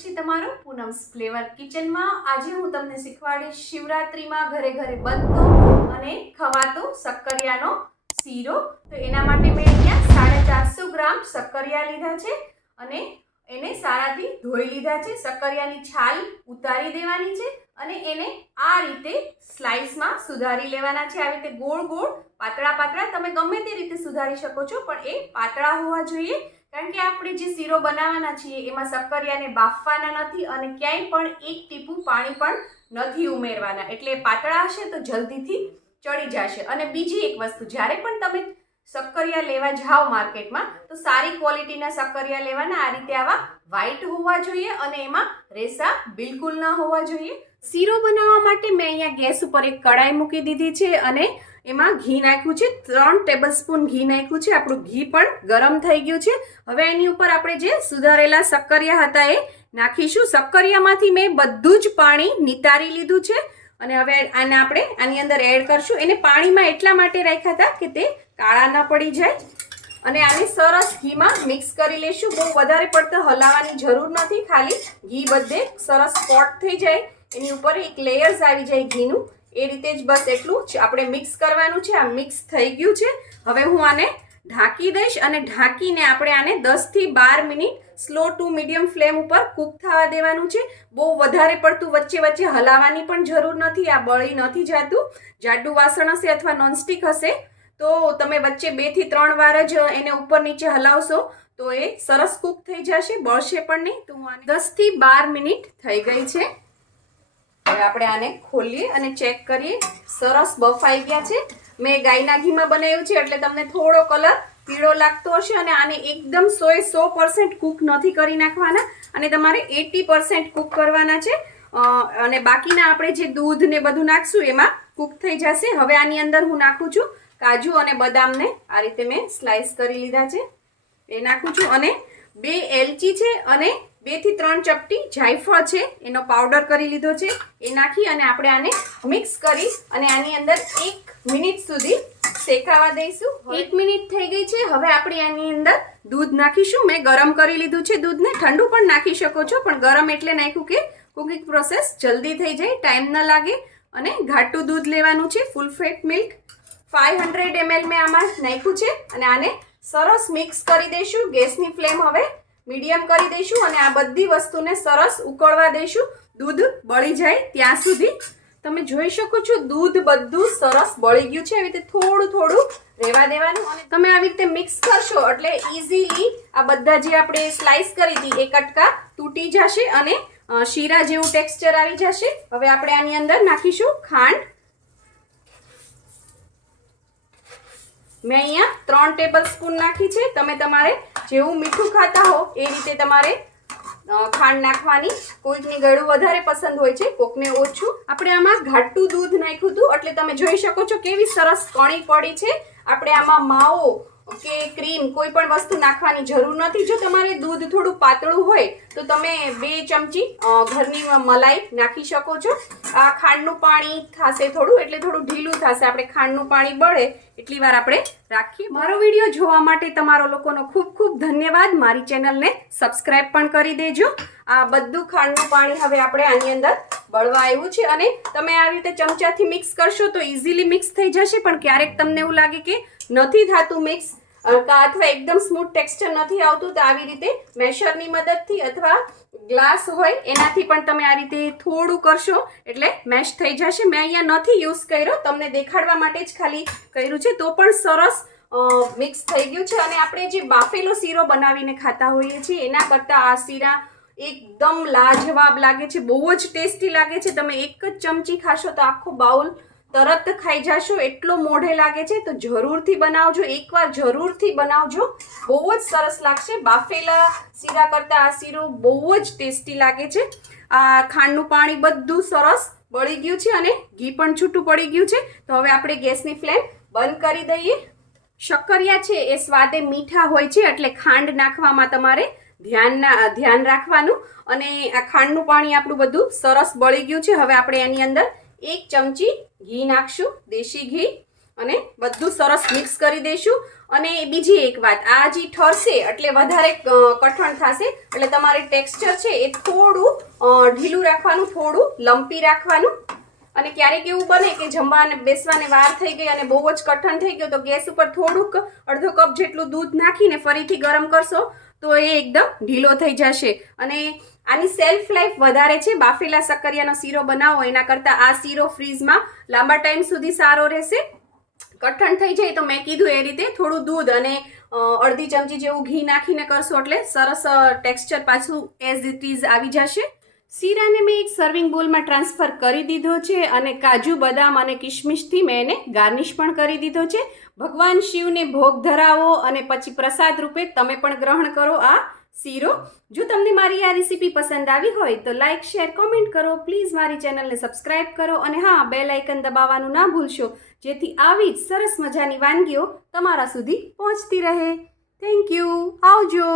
છે તમારું પૂનમ્સ ફ્લેવર કિચનમાં. આજે હું તમને શીખવાડીશ શિવરાત્રીમાં ઘરે ઘરે બનતો અને ખવાતો શક્કરિયાનો શીરો. તો એના માટે મેં અહીંયા સાડા ચારસો ગ્રામ શક્કરિયા લીધા છે અને એને સારાથી ધોઈ લીધા છે. શક્કરિયાની છાલ ઉતારી દેવાની છે અને એને આ રીતે સ્લાઇસમાં સુધારી લેવાના છે. આવી રીતે ગોળ ગોળ, પાતળા પાતળા, તમે ગમે તે રીતે સુધારી શકો છો, પણ એ પાતળા હોવા જોઈએ. કારણ કે આપણે જે શીરો બનાવવાના છીએ, એમાં શક્કરિયાને બાફવાના નથી અને ક્યાંય પણ એક ટીપું પાણી પણ નથી ઉમેરવાના. એટલે પાતળા હશે તો જલ્દીથી ચડી જશે. અને બીજી એક વસ્તુ, જ્યારે પણ તમે શક્કરિયા લેવા જાઓ માર્કેટમાં, તો સારી ક્વોલિટીના શક્કરિયા લેવાના. આ રીતે આવા વ્હાઈટ હોવા જોઈએ અને એમાં રેસા બિલકુલ ન હોવા જોઈએ. શીરો બનાવવા માટે મેં અહીંયા ગેસ ઉપર એક કડાઈ મૂકી દીધી છે અને એમાં ઘી નાખ્યું છે. ત્રણ ટેબલ સ્પૂન ઘી નાખ્યું છે. આપણું ઘી પણ ગરમ થઈ ગયું છે. હવે એની ઉપર આપણે જે સુધારેલા શક્કરિયા હતા એ નાખીશું. શક્કરિયામાંથી મેં બધું જ પાણી નિતારી લીધું છે અને હવે આને આપણે આની અંદર એડ કરશું. એને પાણીમાં એટલા માટે રાખ્યા હતા કે તે કાળા ન પડી જાય. અને આને સરસ ઘીમાં મિક્સ કરી લઈશું બહુ વધારે પડતા હલાવવાની જરૂર નથી. ખાલી ઘી બધે સરસ સ્પોટ થઈ જાય. એની ઉપર એક લેયર્સ આવી જાય ઘીનું. એ રીતે જ બસ એટલું જ આપણે મિક્સ કરવાનું છે. આ મિક્સ થઈ ગયું છે. હવે હું આને ઢાંકી દઈશ અને ઢાંકીને આપણે આને દસથી બાર minute slow to medium flame ઉપર કૂક થવા દેવાનું છે. બહુ વધારે પડતું વચ્ચે વચ્ચે હલાવવાની પણ જરૂર નથી. આ બળી નથી જાતું. જાડું વાસણ હશે અથવા નોનસ્ટિક હશે, તો તમે વચ્ચે બેથી ત્રણ વાર જ એને ઉપર નીચે હલાવશો, તો એ સરસ કૂક થઈ જશે. બળશે પણ નહીં. તો હું દસથી બાર મિનિટ થઈ ગઈ છે. હવે આપણે આને ખોલીએ અને ચેક કરીએ. સરસ બફાઈ ગયા છે. મેં ગાયના ઘીમાં બનાવ્યું છે એટલે તમને થોડો કલર પીળો લાગતો હશે અને આને એકદમ સોએ સો પર્સન્ટ કૂક નથી કરી નાખવાના અને તમારે એટી પર્સન્ટ કૂક કરવાના છે. અને બાકીના આપણે જે દૂધ ને બધું નાખશું એમાં કૂક થઈ જશે. હવે આની અંદર હું નાખું છું કાજુ અને બદામને આ રીતે મેં સ્લાઇસ કરી લીધા છે. એ નાખું છું અને બે એલચી છે અને બેથી ત્રણ ચપટી જાયફળ છે. એનો પાવડર કરી લીધો છે. એ નાખી અને આપણે આને મિક્સ કરી અને આની અંદર એક મિનિટ સુધી શેકાવા દઈશું. એક મિનિટ થઈ ગઈ છે. હવે આપણે આની અંદર દૂધ નાખીશું. મેં ગરમ કરી લીધું છે દૂધને. ઠંડુ પણ નાખી શકો છો પણ ગરમ એટલે નાખ્યું કે કુકિંગ પ્રોસેસ જલ્દી થઈ જાય ટાઈમ ન લાગે. અને ઘાટું દૂધ લેવાનું છે. Full fat milk five hundred ML મેં આમાં નાખ્યું છે. અને આને સરસ મિક્સ કરી દઈશું. ગેસની ફ્લેમ હવે મીડિયમ કરી દઈશું અને આ બધી વસ્તુને સરસ ઉકળવા દઈશું. દૂધ બળી જાય ત્યાં સુધી. તમે જોઈ શકો છો, દૂધ બધું સરસ બળી ગયું છે. આવી રીતે થોડું થોડું રહેવા દેવાનું અને તમે આવી રીતે મિક્સ કરશો એટલે ઇઝીલી આ બધા જે આપણે સ્લાઇસ કરી હતી એ કટકા તૂટી જશે અને શીરા જેવું ટેક્સચર આવી જશે. હવે આપણે આની અંદર નાખીશું ખાંડ. મેં અહીંયા ત્રણ ટેબલ સ્પૂન નાખી છે. તમે તમારે જેવું મીઠું ખાતા હો એ રીતે તમારે ખાંડ નાખવાની. કોઈકની ગળું વધારે પસંદ હોય છે, કોકને ઓછું. આપણે આમાં ઘાટું દૂધ નાખ્યું હતું, એટલે તમે જોઈ શકો છો કેવી સરસ કણી પડી છે. આપણે આમાં માવો કે ક્રીમ કોઈ પણ વસ્તુ નાખવાની જરૂર નથી. જો તમારે દૂધ થોડું પાતળું હોય, તો તમે બે ચમચી ઘરની મલાઈ નાખી શકો છો. આ ખાંડનું પાણી થશે થોડું, એટલે થોડું ઢીલું થશે. આપણે ખાંડનું પાણી બળે એટલી વાર આપણે રાખીએ. મારો વીડિયો જોવા માટે તમારો લોકોનો ખૂબ ખૂબ ધન્યવાદ. મારી ચેનલને સબસ્ક્રાઈબ પણ કરી દેજો. આ બધું ખાંડનું પાણી હવે આપણે આની અંદર બળવા આવ્યું છે. અને તમે આ રીતે ચમચાથી મિક્સ કરશો તો ઇઝીલી મિક્સ થઈ જશે, પણ ક્યારેક તમને એવું લાગે કે નથી થતું મિક્સ. અથવા એકદમ સ્મૂથ ટેક્સચર નથી આવતું, તો આવી રીતે મેશરની મદદથી અથવા ગ્લાસ હોય, એનાથી પણ તમે આ રીતે થોડું કરશો, એટલે મેશ થઈ જશે. મેં અહીંયા નથી યુઝ કર્યો, તમને દેખાડવા માટે જ ખાલી કર્યું છે. તો પણ સરસ મિક્સ થઈ ગયું છે. અને આપણે જે બાફેલો શીરો બનાવીને ખાતા હોઈએ છીએ, એના કરતાં આ શીરા એકદમ લાજવાબ લાગે છે. બહુ જ ટેસ્ટી લાગે છે. તમે એક જ ચમચી ખાશો તો આખો બાઉલ તરત ખાઈ જશો, એટલો મોઢે લાગે છે, તો જરૂરથી બનાવજો, એકવાર જરૂરથી બનાવજો. બહુ જ સરસ લાગશે. બાફેલા શીરા કરતાં આ શીરો બહુ જ ટેસ્ટી લાગે છે. આ ખાંડનું પાણી બધું સરસ બળી ગયું છે અને ઘી પણ છૂટું પડી ગયું છે. તો હવે આપણે ગેસની ફ્લેમ બંધ કરી દઈએ. શક્કરિયા છે એ સ્વાદે મીઠા હોય છે, એટલે ખાંડ નાખવામાં તમારે ધ્યાનના ધ્યાન રાખવાનું. અને આ ખાંડનું પાણી આપણું બધું સરસ બળી ગયું છે. હવે આપણે એની અંદર એક ચમચી ઘી નાખશું, દેશી ઘી, અને બધું સરસ મિક્સ કરી દઈશું અને બીજી એક વાત, આ જે ઠરશે, એટલે વધારે કઠણ થશે, એટલે તમારે ટેક્સચર છે એ થોડું ઢીલું રાખવાનું, થોડું લંપી રાખવાનું. અને ક્યારેક એવું બને કે જમવાને, બેસવાને વાર થઈ ગઈ અને બહુ જ કઠણ થઈ ગયું, તો ગેસ ઉપર થોડુંક અડધો કપ જેટલું દૂધ નાખીને ફરીથી ગરમ કરશો. તો એ એકદમ ઢીલો થઈ જશે. અને આની સેલ્ફ લાઈફ વધારે છે. બાફેલા શક્કરિયાનો શીરો બનાવો. એના કરતાં આ શીરો ફ્રીઝમાં લાંબા ટાઈમ સુધી સારો રહેશે. કઠણ થઈ જાય તો મેં કીધું એ રીતે થોડું દૂધ અને અડધી ચમચી જેવું ઘી નાખીને કરશો એટલે સરસ ટેક્સચર પાછું એઝ ઇટ ઇઝ આવી જશે. શીરાને મેં એક સર્વિંગ બોલમાં ટ્રાન્સફર કરી દીધો છે અને કાજુ, બદામ અને કિશમિશથી મેં એને ગાર્નિશ પણ કરી દીધો છે. ભગવાન શિવને ભોગ ધરાવો અને પછી પ્રસાદ રૂપે તમે પણ ગ્રહણ કરો આ શીરો. જો તમને મારી આ રેસીપી પસંદ આવી હોય તો લાઇક શેર કોમેન્ટ કરો. પ્લીઝ મારી ચેનલને સબસ્ક્રાઇબ કરો અને હા બે લાઇકન દબાવવાનું ના ભૂલશો. જેથી આવી જ સરસ મજાની વાનગીઓ તમારા સુધી પહોંચતી રહે. થેન્ક યુ આવજો.